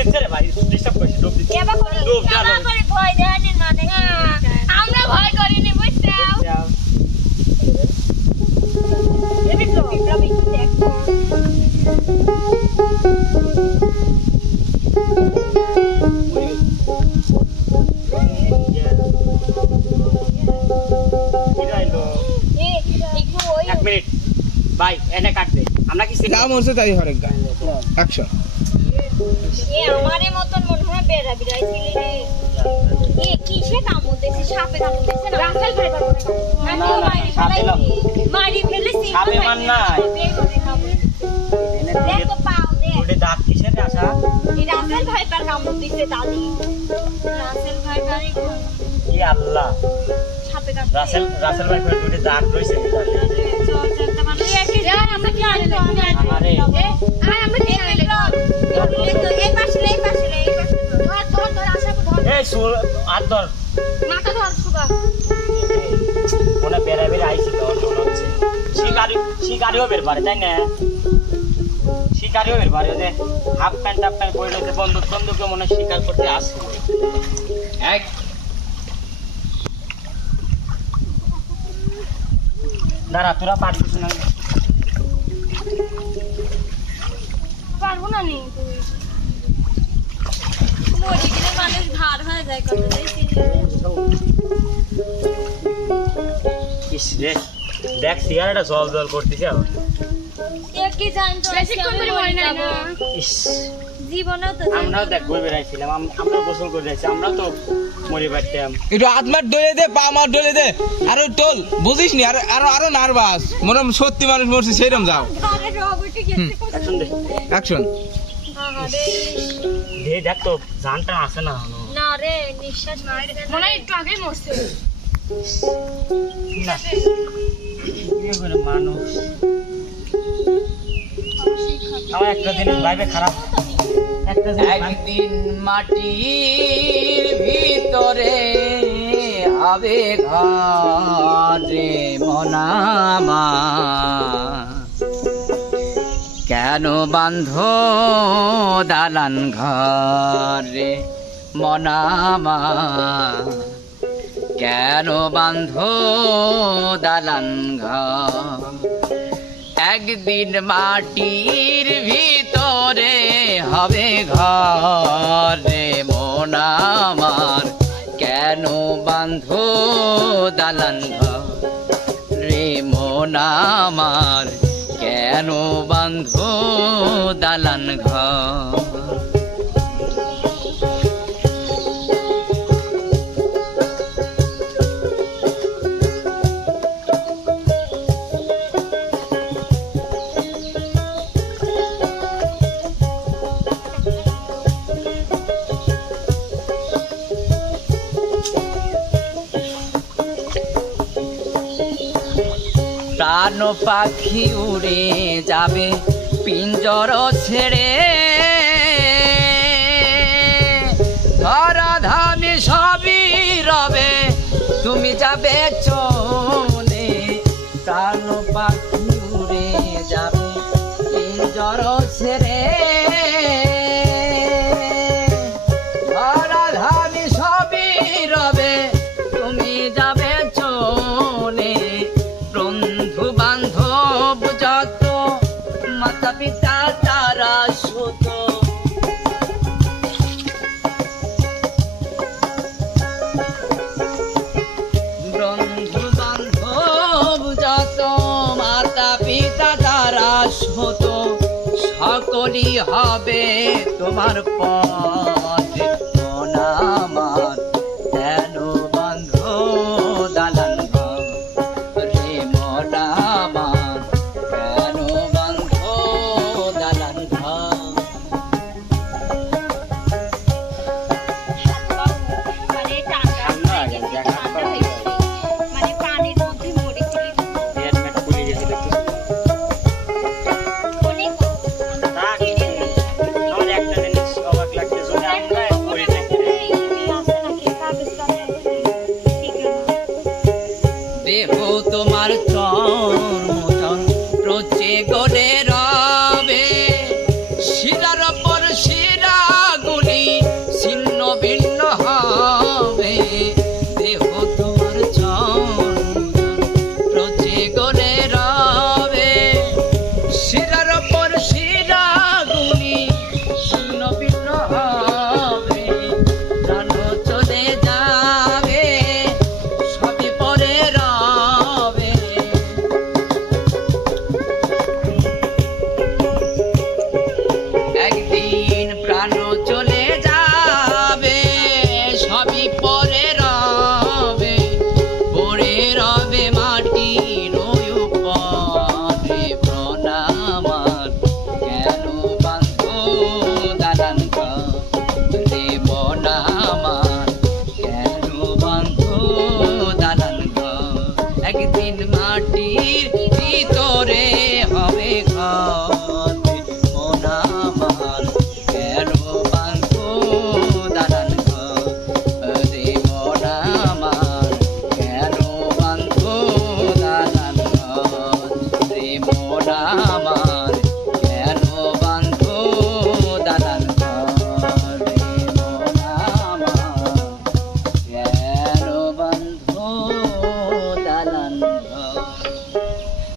দিচ্ছে রে ভাই, ডিস্টার্ব করছে, ডুব দিচ্ছে। ডুব দাও। আমরা ভয় করিনি বুঝছো এক মিনিট ভাই, এনে কাটবে। আমরা কি যা মরছে তাই হরেক গা অ্যাকশন। আমারে মতন মনে হয় বেড়া বিড়াই ছিলে রে কিসে কামড় দিয়েছে সাপে কামড় দিয়েছে না রাসেল ভাই না, মারি ফেলেছি সাপে মান নাই। দেখ তো পাও দে ওটা দাঁত কিসের রে আশা? এই রাসেল ভাই পার কামড় দিয়েছে দাদি রাসেল ভাই পারে ই আল্লাহ, সাপে কামড় রাসেল ভাই করে দুটো দাঁত রইছে। চল চলতে মানে আমরা কি আনলে আরে আমরা কি আনলে এই পাশে ধর আশা ধর এই সুর হাত ধর, মাথা ধর সুগা মনে বেড়া বেড়া আইছিল মনে হচ্ছে। শিকারিও বের পারে তাই না? শিকারিও বের পারে, ওদের হাফ প্যান্ট পরে রয়েছে, বন্দুকে মনে হয় শিকার করতে আসে। এক দাঁড়া, তোরা পারছিস না? পারবো না নি মরি গেলে মানুষ ধার হয়ে যায় কত ইস রে, দেখ সিগারেটটা জল করতেছে আবার। কি জানতো বেশি করে মরি না ইস, জীবনেও তো আমরাও দেখ ঘুরে বেড়াইছিলাম, আমরা গোসল করে যাচ্ছি, আমরা তো মরি পারতাম। একটু হাত মার ডলে দে, পা মার ডলে দে, আরো টোল বুঝিস নি, আরো নার্ভাস, মনে হয় সত্যি মানুষ মরছে সেইরকম যাও। আরে রবটে গেছে এখন দে অ্যাকশন। আরে দে, দেখ তো জানটা আসে না এখনো। না রে নিঃশ্বাস মারে মনে হয় একটু আগেই মরছে না, কি করে মানুষ। আমার একটা জিনিস ভাইবে খারাপ, একটা জিনিস একদিন মাটির ভিতরে হবে ঘরে মনামা, কেন বান্ধ দালান ঘরে মনামা, কেন বান্ধ দালান ঘর, একদিন মাটির ভিতরে হবে ঘরে মন আমার, কেন বান্ধ দালান ঘর রে মন আমার, কেন বান্ধ দালান ঘর। প্রাণ পাখি উড়ে যাবে পিঞ্জর ছেড়ে, ধরা ধামে সবই রবে তুমি যাবে চলে, প্রাণ পাখি উড়ে যাবে পিঞ্জর ছেড়ে, ধরা ধামে সবই রবে তুমি যাবে চলে, বন্ধু বান্ধব যত মাতা পিতা তারা সুত, বন্ধু বান্ধব যত মাতা পিতা তারা সুত, সকলই হবে তোমার পথে মন আমার, কেন বান্ধ দালান ঘর রে মন আমার, কেন বান্ধ দালান ঘর। মানে টাকা মানে পানির মধ্যে মরে গেলে হেলমেট খুলে গেছে দেখছিস? অনেক আমার একটা জিনিস অবাক লাগতেছে, আমার